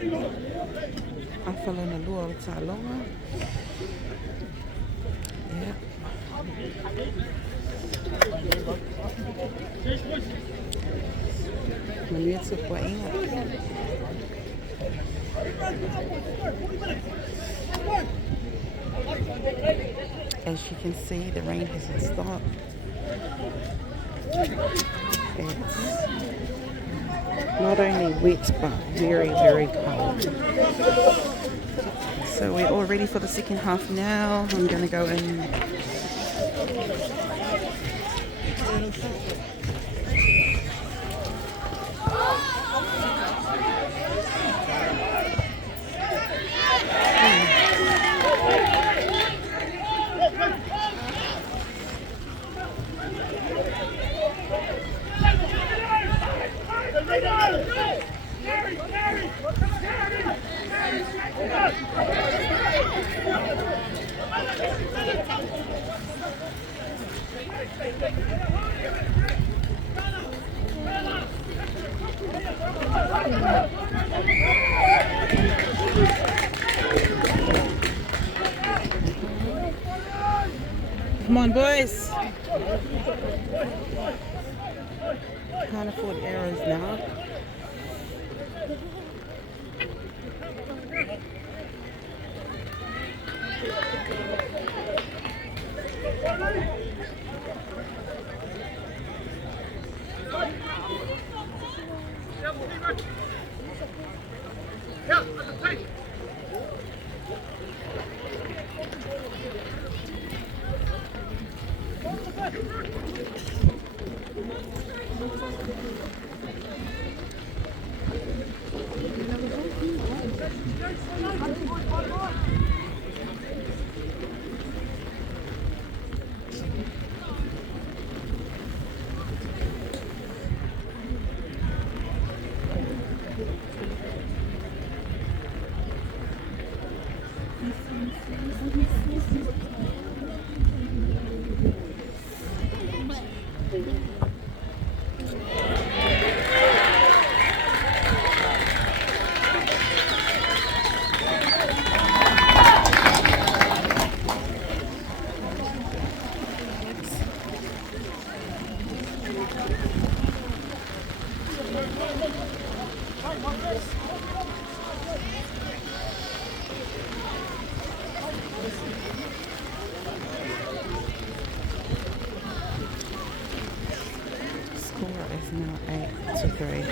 Awhalana lua o tālonga. Yeah. Manuia tu kuainga. As you can see, the rain hasn't stopped. It's not only wet, but very, very cold. So we're all ready for the second half now. I'm going to go in. Come on, boys. Can't afford errors now. Score is now 8-3.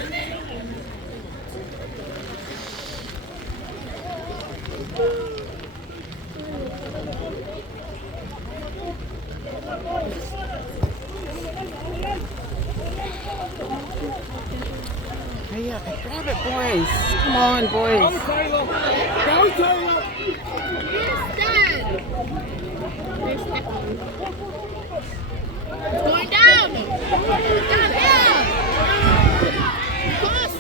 Hey, grab it, boys. Come on, boys. Go, Taylor! It's going down! Down here! Cross!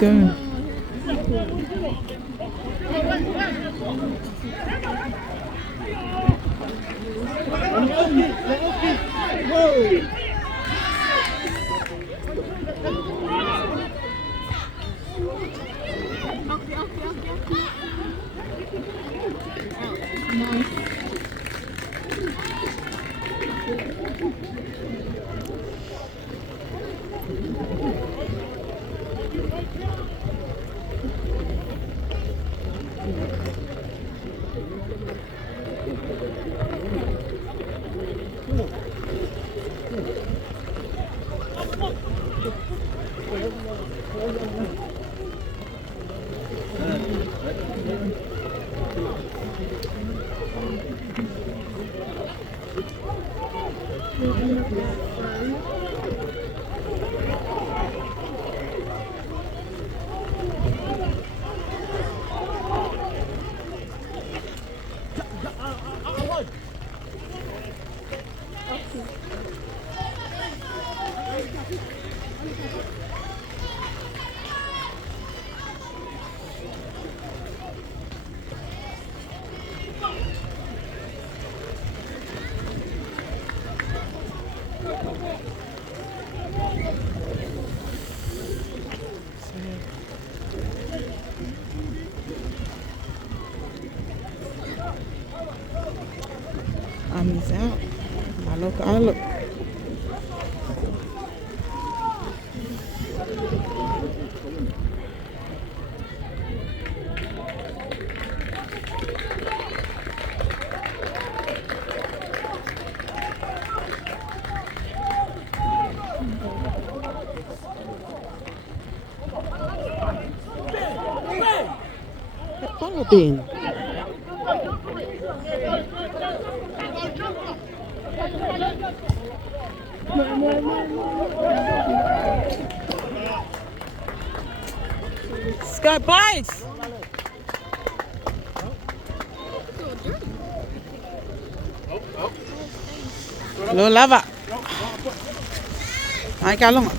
Go. Ammy's out. I look. Ball bin. Scott Bites. Lo lava. Ay, kalong.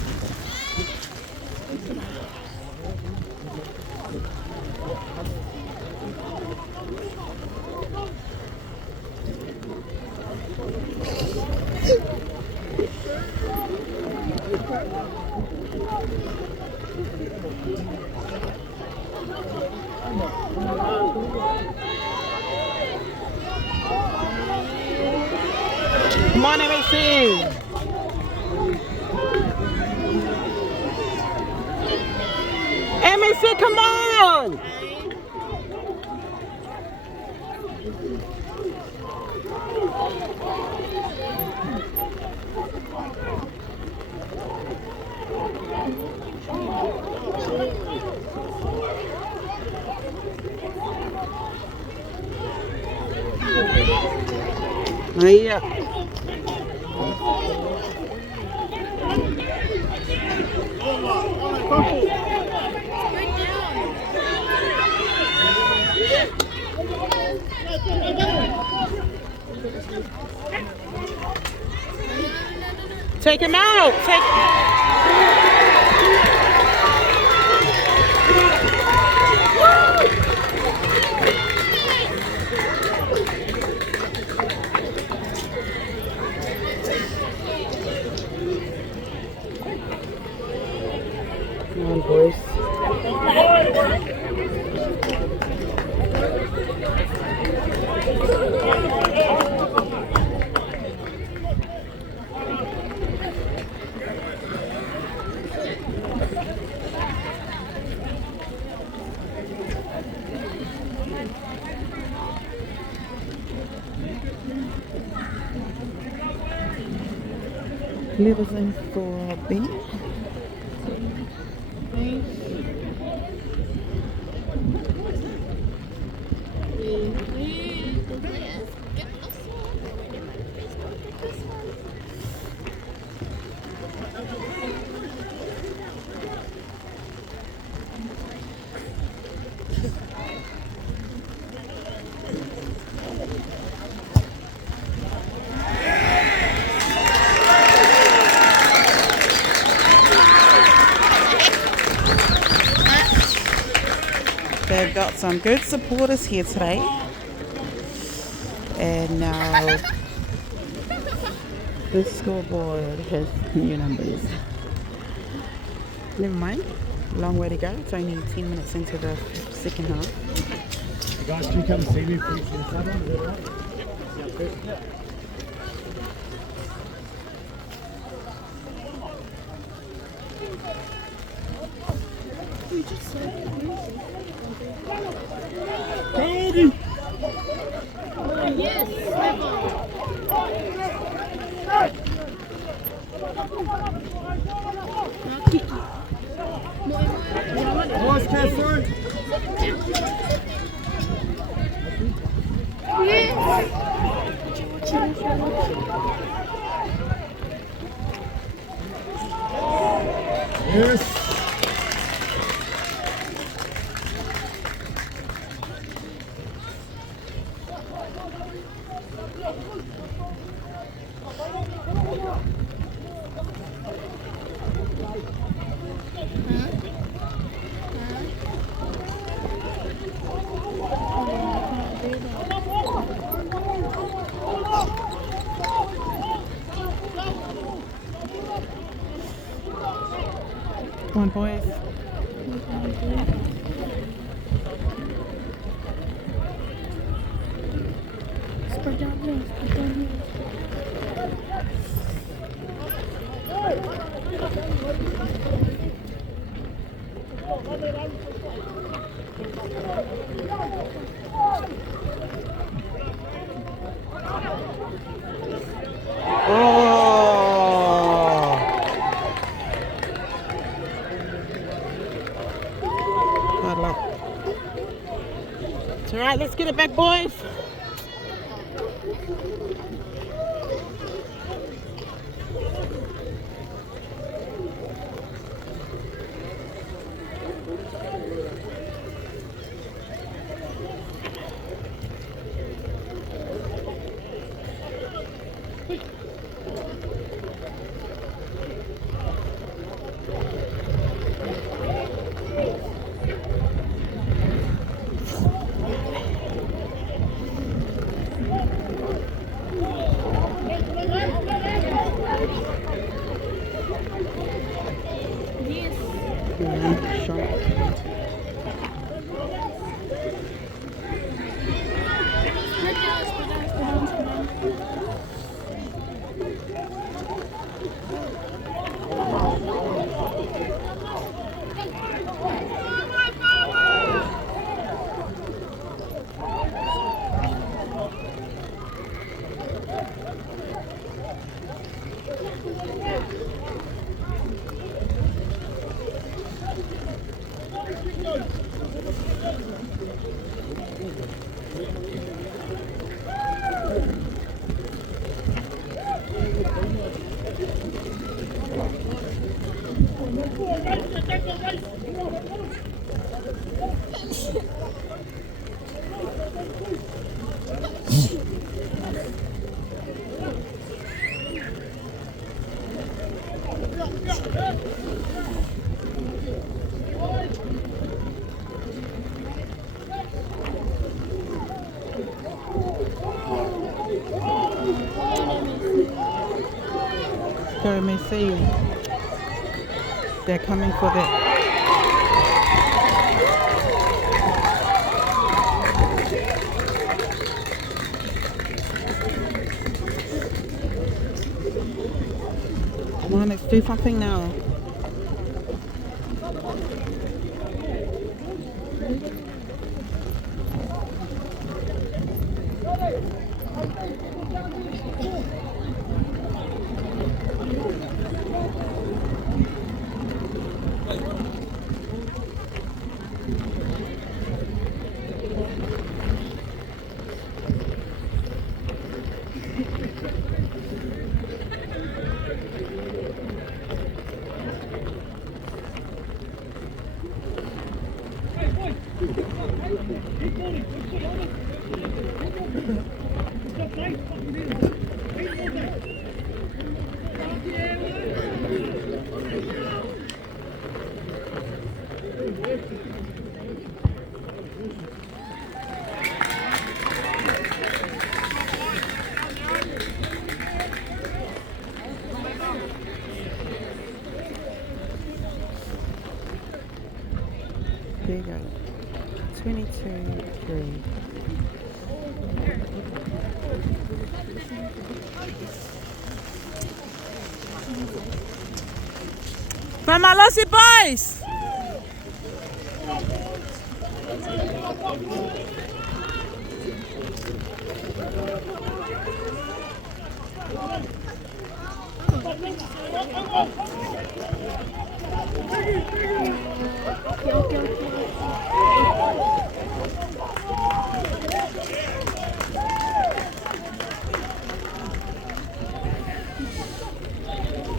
Come on, MAC. MAC, come on. Iya. Take him out. Come on, boys. Livers in for B. They've got some good supporters here today, and now the scoreboard has new numbers. Never mind, long way to go. It's only 10 minutes into the second half. You guys can come see me please in the is that right? Yeah. Cody! Yes. Boys, Kessler! Yes. Yes. Come on, boys. Spread down here. Spread down here. Oh! Bad luck. It's alright, let's get it back, boys. Yes. Sharp. Spread down, spread down, spread down, spread down. Go, may see you. They're coming for that. Come on, let's do something now. There you go. 22-3. Famalosi boys!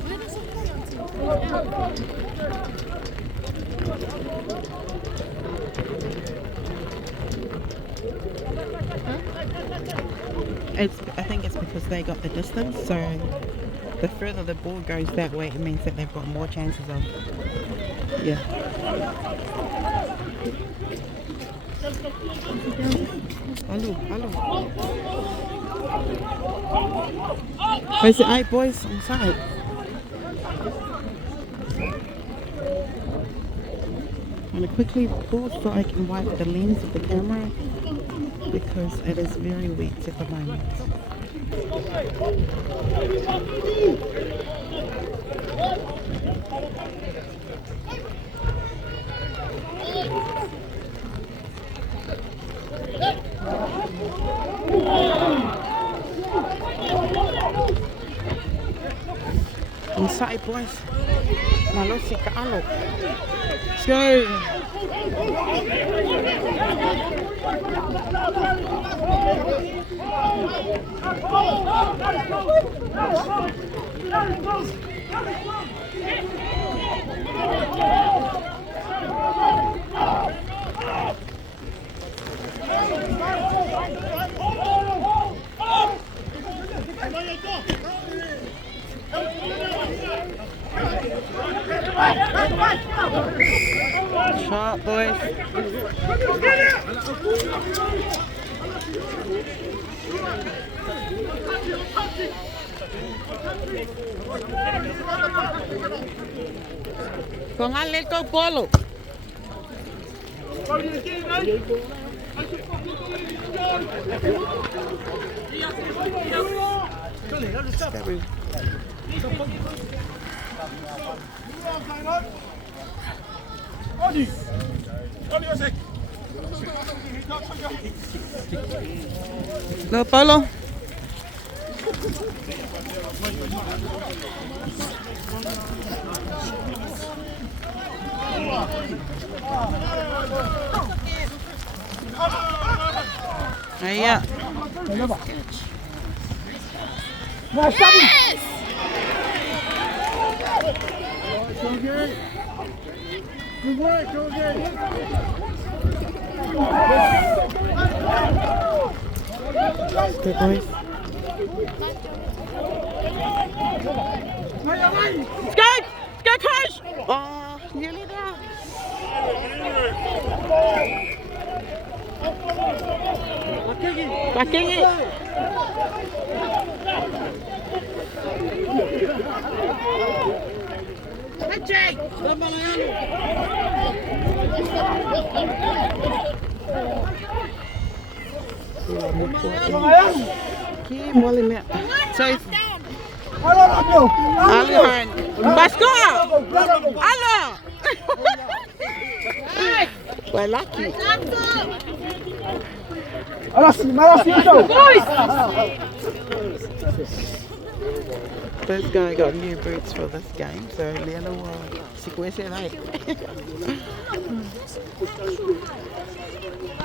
Where does it go to? I think it's because they got the distance, so the further the ball goes that way, it means that they've got more chances of. Yeah. Hello. Where's the 8 boys on side? I'm going to quickly pause so I can wipe the lens of the camera because it is very wet at the moment. Inside boys. Malosi kaalo. Let's go. Sharp boys. Con ăn lên câu polo. Lo polo. Ahí ya. Yes! Good work, Jorge. Good boys. Go, coach! Oh, nearly there. Backing it. Jay! Kim boleh mek. Saya. Alihan. Basko. Halo. Well, lucky. This guy got new boots for this game, so Lena will sequester that.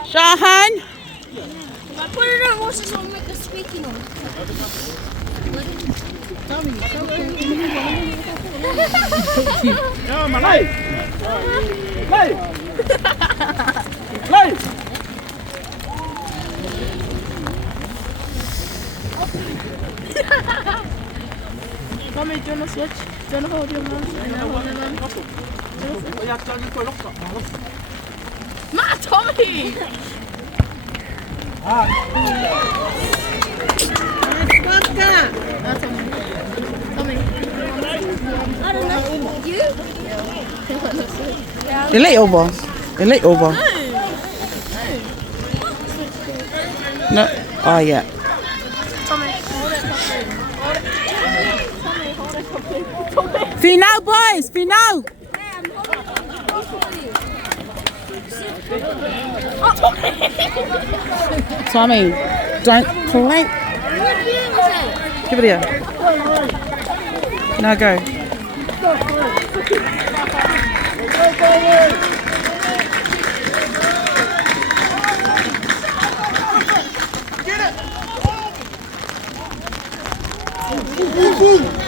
Shahan! If I put it on, what's this one make a squeaky noise? Tommy, do you want to switch? Do you want to hold your mouse? Matt, Tommy! Tommy. I don't know. You? Elite over. Elite over. No. Oh, yeah. Tommy, hold it properly. Final, boys. Final. Tommy, don't play. Give it here. Now go.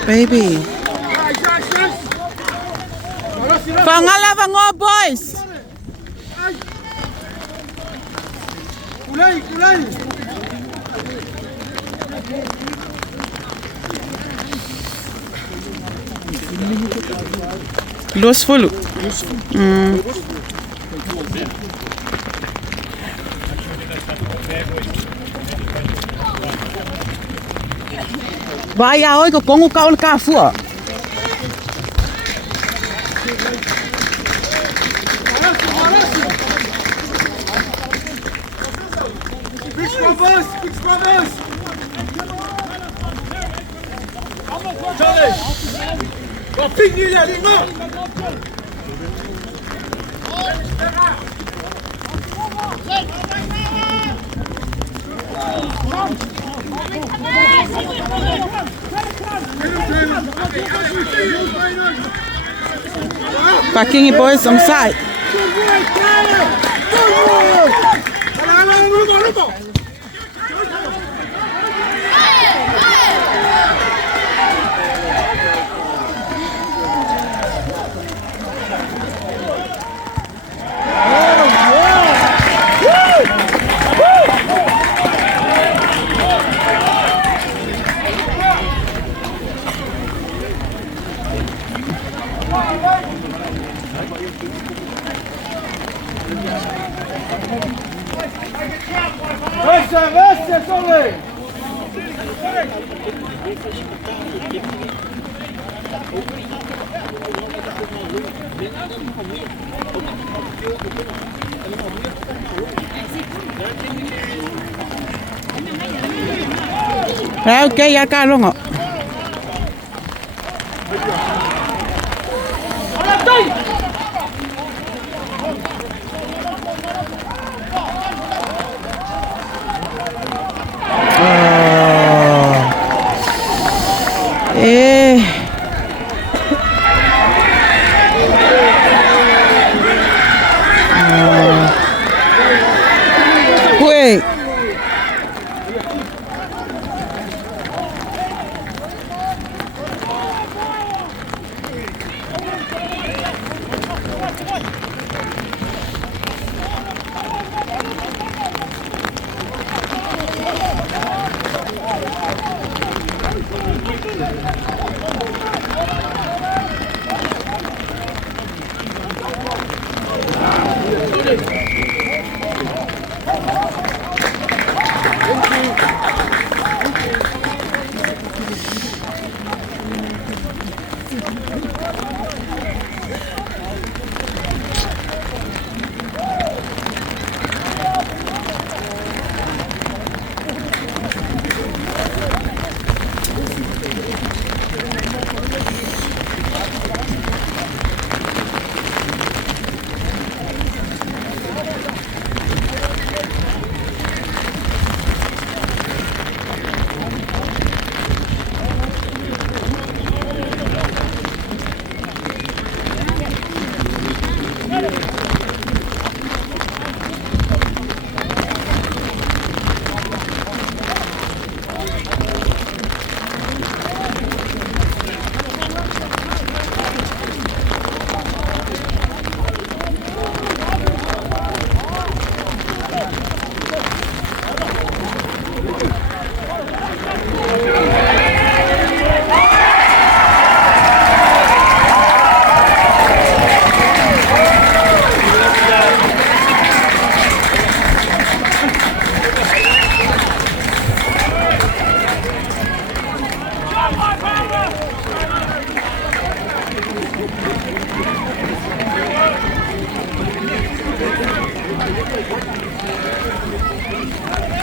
Baby. Whangalava ngō boys. Kulai, kulai. Los fulu. Vai a oi ko kongu ka ol ka fua. Big scrubbers, big scrubbers. Charlie. Wat ping jullie niet meer? Pakingi boys on side. Reste, Solé! Ok, ya ka longo. Wait.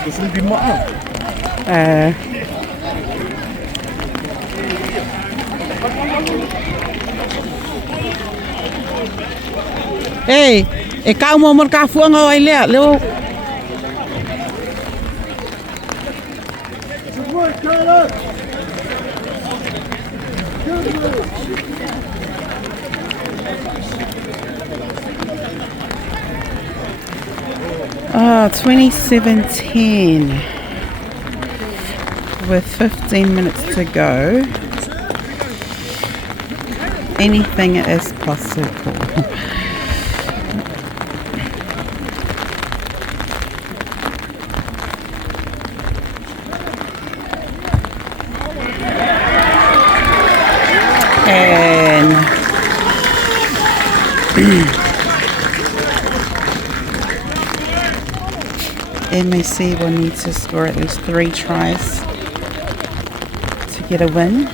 Das sind die Mauern. Hey, e kau mo mon ka fuanga ai lea, leo. Oh, 27:10 with 15 minutes to go. Anything is possible. And MAC will need to score at least 3 tries to get a win.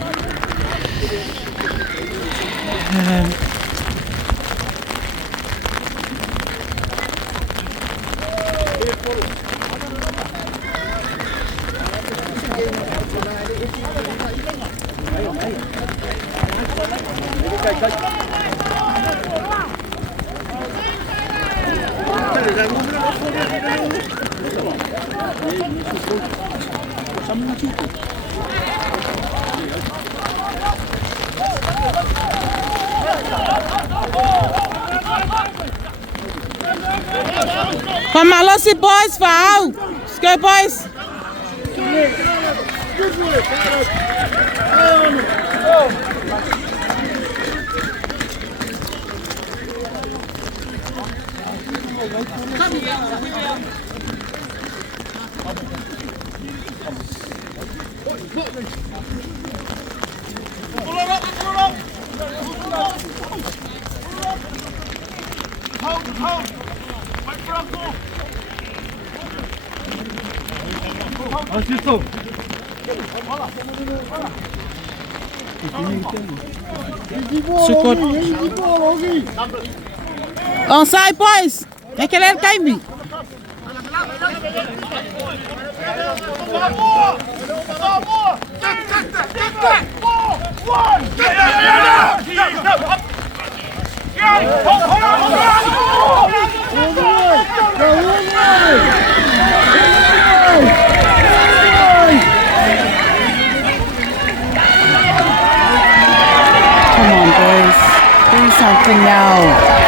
Kom maar los die boys, vrouw! Skip boys! 할 수 있어. Support. On side boys! É que ele é time. Come on, boys. Do something now.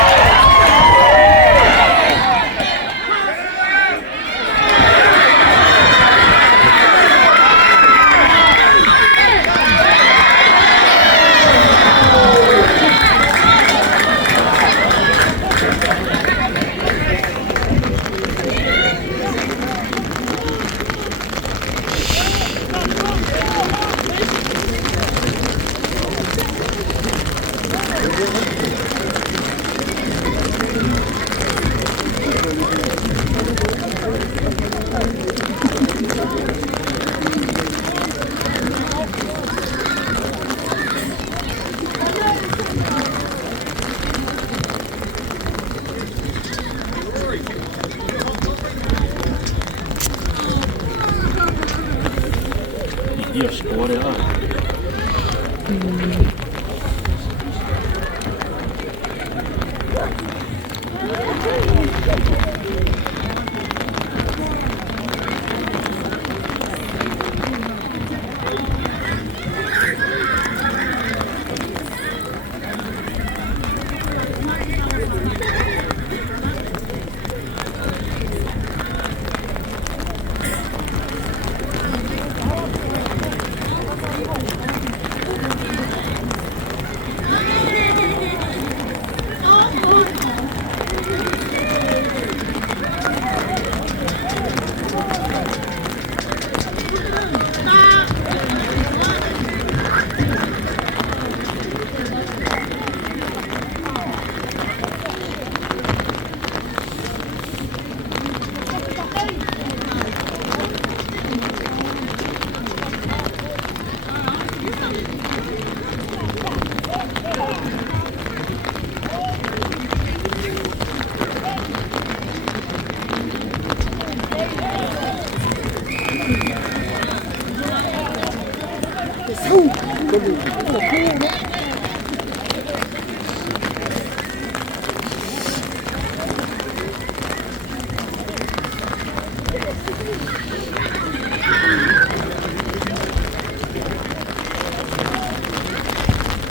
Io scuore là.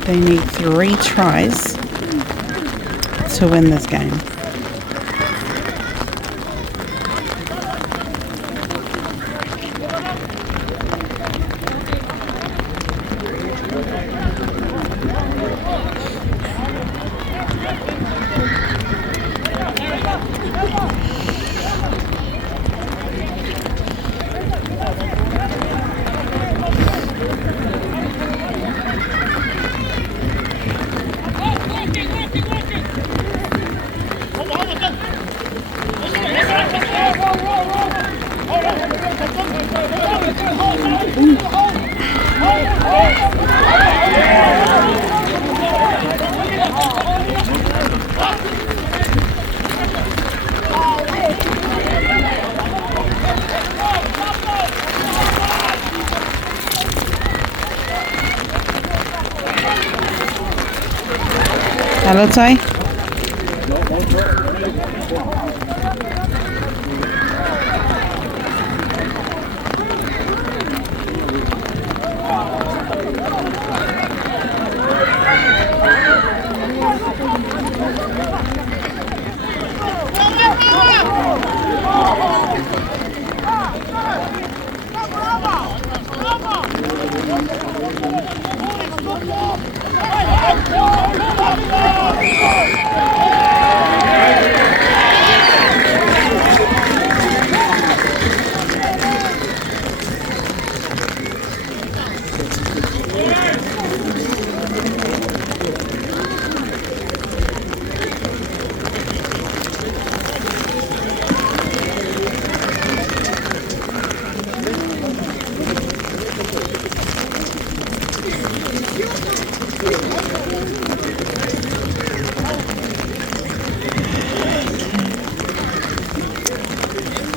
They need 3 tries to win this game. Hello, Ty.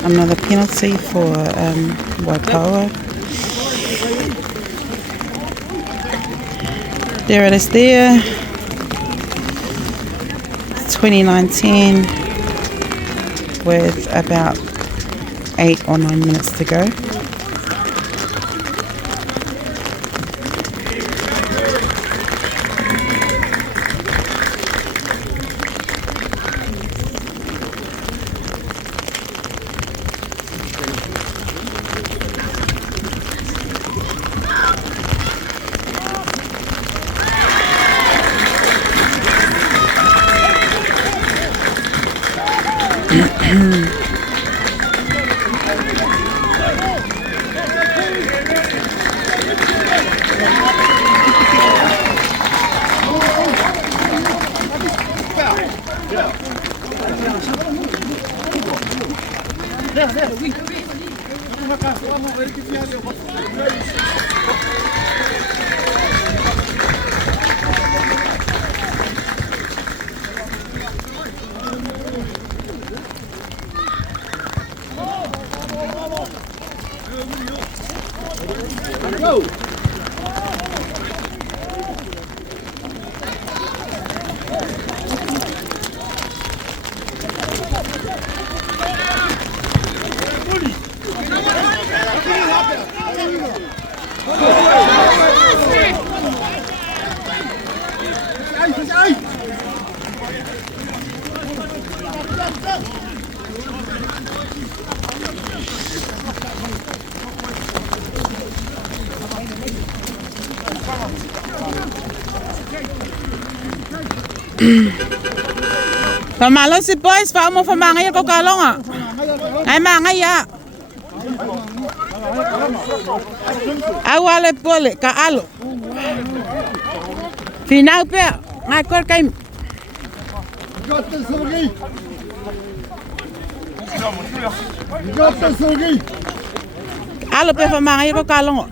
Another penalty for Waikawa. There it is there. 2019 with about 8 or 9 minutes to go. Pamalo si boys, pa mo famangay ko kalong ah. Ay mangay ya. Awale pole ka alo. Final pe, ngakor kay. Alo pe famangay ko kalong.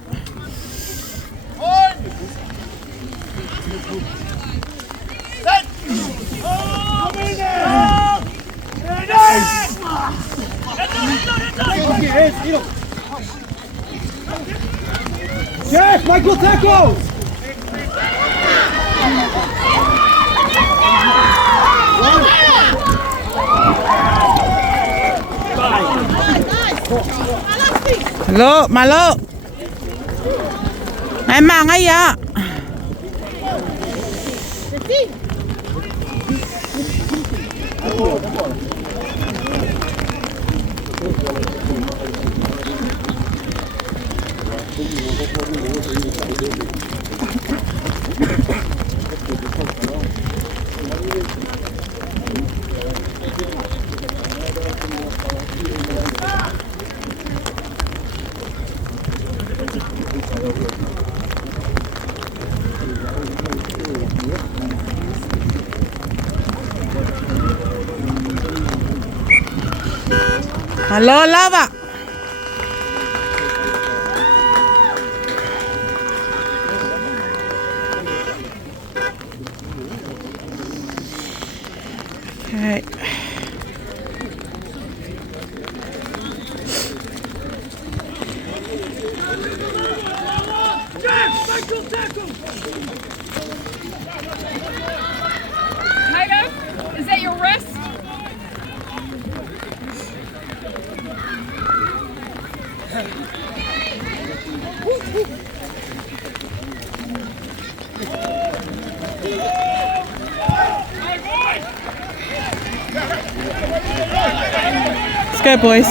Yes, Michael tackle! Malo, malo. Ay mangay ya. Halo, lava. Okay. go, boys.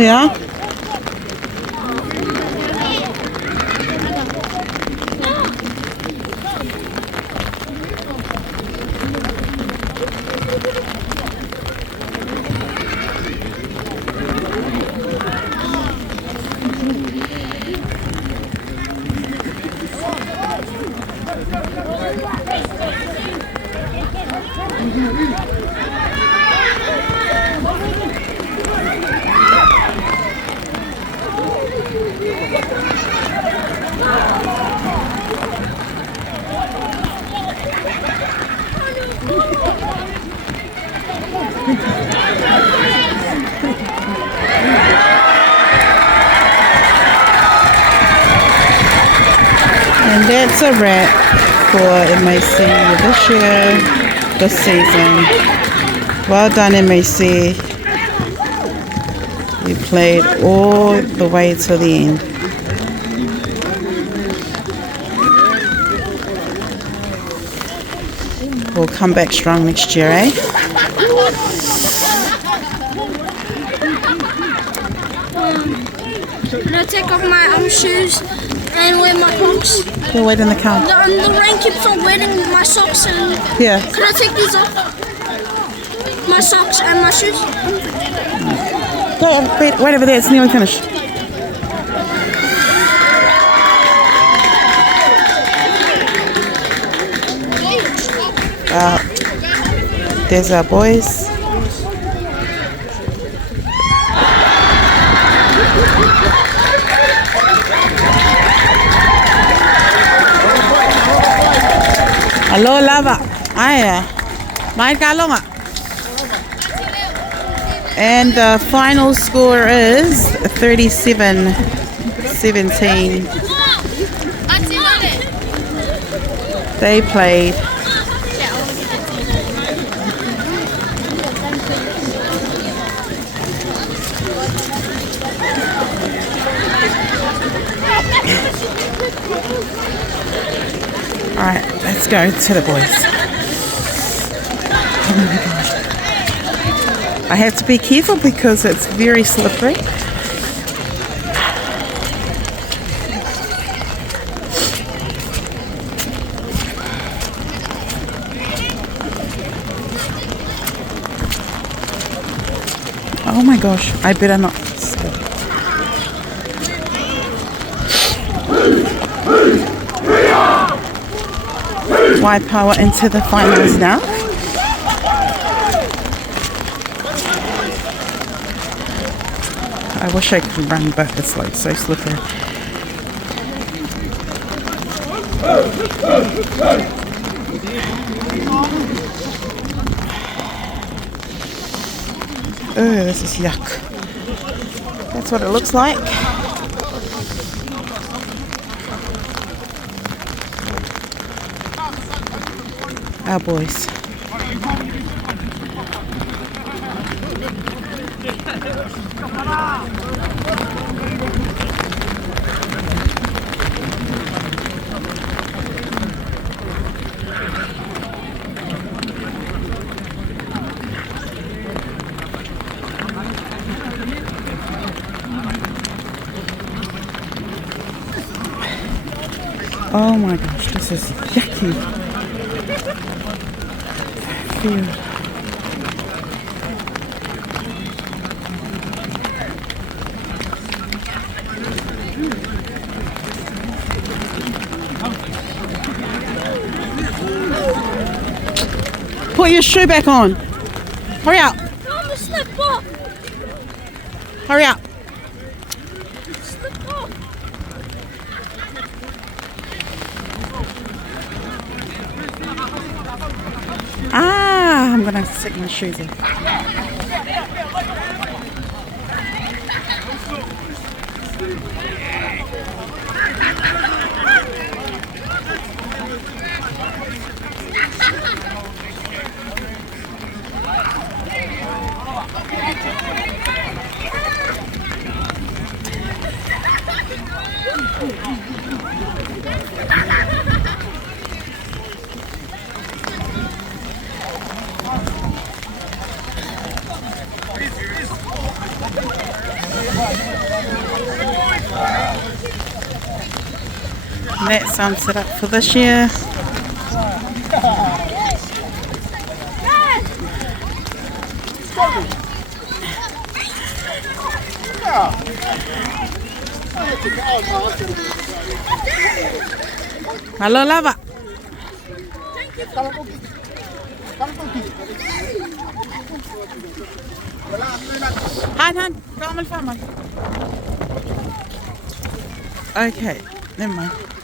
Yeah. And that's a wrap for MAC this season. Well done, MAC. You played all the way to the end. We'll come back strong next year, eh? Can I take off my shoes and wear my socks? We'll wait in the car. The rain keeps on wetting my socks and Yeah. can I take these off? My socks and my shoes? Go, wait over there. It's nearly finished. There's our boys. Hello, lava. Aya. Mai kalonga. And the final score is 37-17. They played. Alright, let's go to the boys. Oh my gosh. I have to be careful because it's very slippery. Oh my gosh, I better not stop. Waipawa into the finals now. I wish I could run, but it's like so slippery. Oh, this is yuck. That's what it looks like. Our boys. Oh my gosh, this is yucky. Field. Put your shoe back on. Hurry up. I'm a slip off. Hurry up. Slip off. Ah, I'm gonna take my shoes off. And that sums it up for this year. Hello, lava. Han, kom mal fram. Okay, never mind.